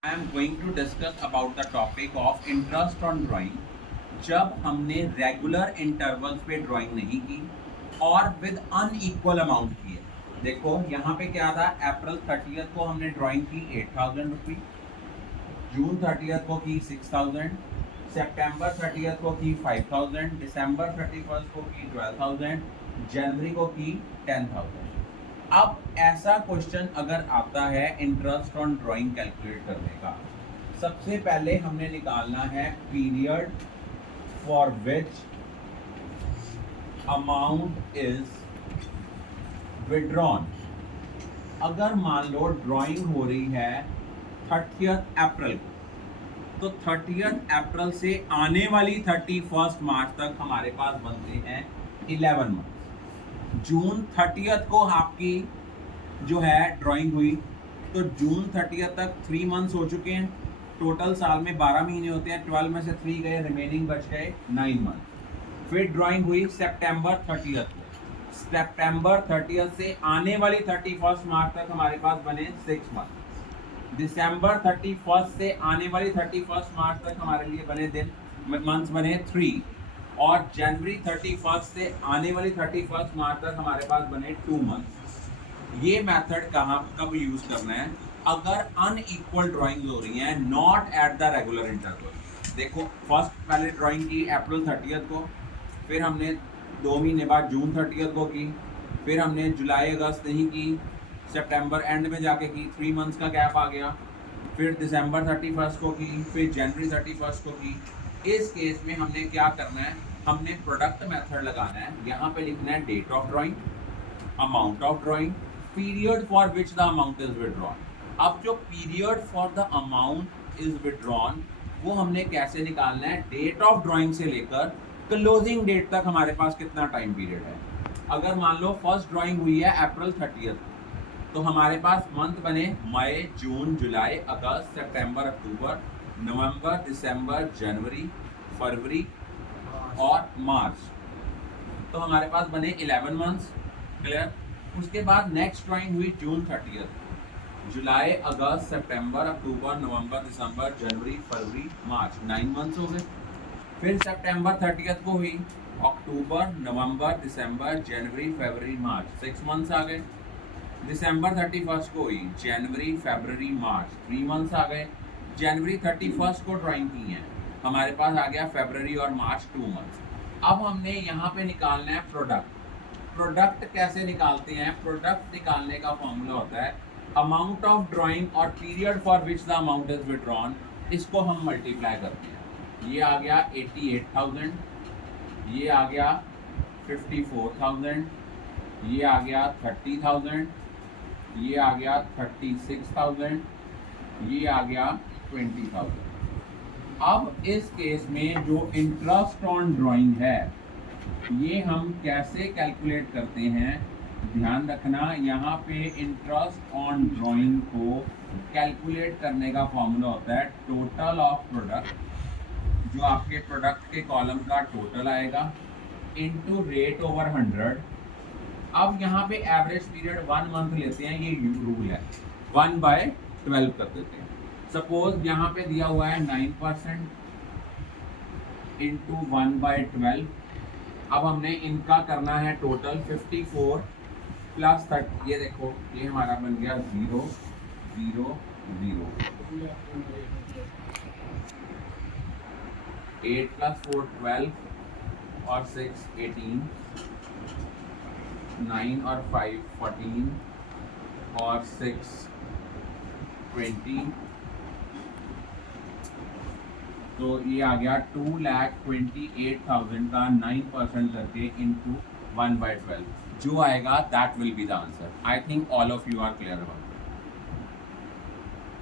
I am going to discuss about the topic of interest on drawing जब हमने regular intervals पे drawing नहीं की और विद अनइक्वल अमाउंट की है। देखो यहाँ पे क्या था, अप्रैल 30 को हमने ड्राइंग की 8,000 रुपी, जून 30 को की 6,000, सितंबर 30 को की 5,000, दिसंबर 31 को की 12,000, जनवरी को की 10,000। अब ऐसा क्वेश्चन अगर आता है इंटरेस्ट ऑन ड्राइंग कैलकुलेट करने का, सबसे पहले हमने निकालना है period for which amount is withdrawn. अगर मान लो ड्राइंग हो रही है 30 अप्रैल को, तो 30 अप्रैल से आने वाली 31 मार्च तक हमारे पास बनते हैं 11 मंथ। जून 30 को आपकी जो है ड्राइंग हुई, तो जून 30 तक 3 मंथ्स हो चुके हैं। टोटल साल में 12 महीने होते हैं, 12 में से 3 गए, रिमेनिंग बच गए 9 मंथ। फिर ड्राइंग हुई सितंबर 30 को, सितंबर 30 से आने वाली 31 मार्च तक हमारे पास बने 6 मंथ। दिसंबर 31 से आने वाली 31 मार्च तक हमारे लिए बने दिन मंथ्स बने 3, और जनवरी 31 से आने वाली 31 मार्च तक हमारे पास बने 2 मंथ। ये मेथड कहाँ कब यूज करना है? अगर अनइक्वल ड्राइंग हो रही हैं, not at the regular interval. देखो फर्स्ट पहले ड्राइंग की अप्रैल 30 को, फिर हमने 2 महीने बाद जून 30 को की, फिर हमने जुलाई अगस्त नहीं की, सितंबर एंड में जाके की, 3 मंथ्स का गैप आ गया, फिर दिसंबर 31 को की, फिर जनवरी 31 को की। इस केस में हमने क्या करना है, हमने प्रोडक्ट मेथड लगाना है। यहाँ पे लिखना है date of drawing, amount of drawing, period for which the amount is withdrawn. अब जो period for the amount is withdrawn वो हमने कैसे निकालना है? डेट ऑफ ड्राइंग से लेकर क्लोजिंग डेट तक हमारे पास कितना टाइम पीरियड है। अगर मान लो फर्स्ट ड्राइंग हुई है अप्रैल 30, तो हमारे पास मंथ बने मई, जून, जुलाई, अगस्त, सितंबर, अक्टूबर, नवंबर, दिसंबर, जनवरी, फरवरी और मार्च। तो हमारे पास बने 11 मंथ्स। क्लियर? उसके बाद नेक्स्ट ड्राइंग हुई जून 30, जुलाई, अगस्त, सितंबर, अक्टूबर, नवंबर, दिसंबर, जनवरी, फरवरी, मार्च, 9 मंथ्स हो गए। फिर सितंबर 30 को हुई अक्टूबर, नवंबर, दिसंबर, जनवरी, फरवरी, मार्च, 6 मंथ्स आ गए। दिसंबर 31 को हुई जनवरी, फरवरी, मार्च, 3 मंथ्स आ गए। जनवरी 31 को ड्राइंग की है, हमारे पास आ गया फरवरी और मार्च, 2 मंथ्स। अब हमने यहाँ पे निकालना है प्रोडक्ट। प्रोडक्ट कैसे निकालते हैं? प्रोडक्ट निकालने का फॉर्मूला होता है अमाउंट ऑफ ड्राइंग और period for which the amount is withdrawn, इसको हम मल्टीप्लाई करते हैं। ये आ गया 88,000, ये आ गया 54,000, ये आ गया 30,000, ये आ गया 36,000, ये आ गया 20,000। अब इस केस में जो इंटरेस्ट ऑन ड्राइंग है ये हम कैसे कैलकुलेट करते हैं? ध्यान रखना, यहाँ पे इंटरेस्ट ऑन ड्राइंग को कैलकुलेट करने का फॉर्मूला होता है टोटल ऑफ प्रोडक्ट, जो आपके प्रोडक्ट के कॉलम का टोटल आएगा, इनटू रेट ओवर 100। अब यहाँ पे एवरेज पीरियड 1 मंथ लेते हैं, ये रूल है, 1/12 कर देते हैं। सपोज यहाँ पे दिया हुआ है 9% इंटू 1/12। अब हमने इनका करना है टोटल 54 प्लस 30। ये देखो ये हमारा बन गया 0 0 0। 8 + 4 12 और 6 18, 9 और 5 14 और 6 20। तो ये आ गया 2,28,000 का 9% करके इंटू 1/12, जो आएगा that will be the answer. I think all of you are clear about.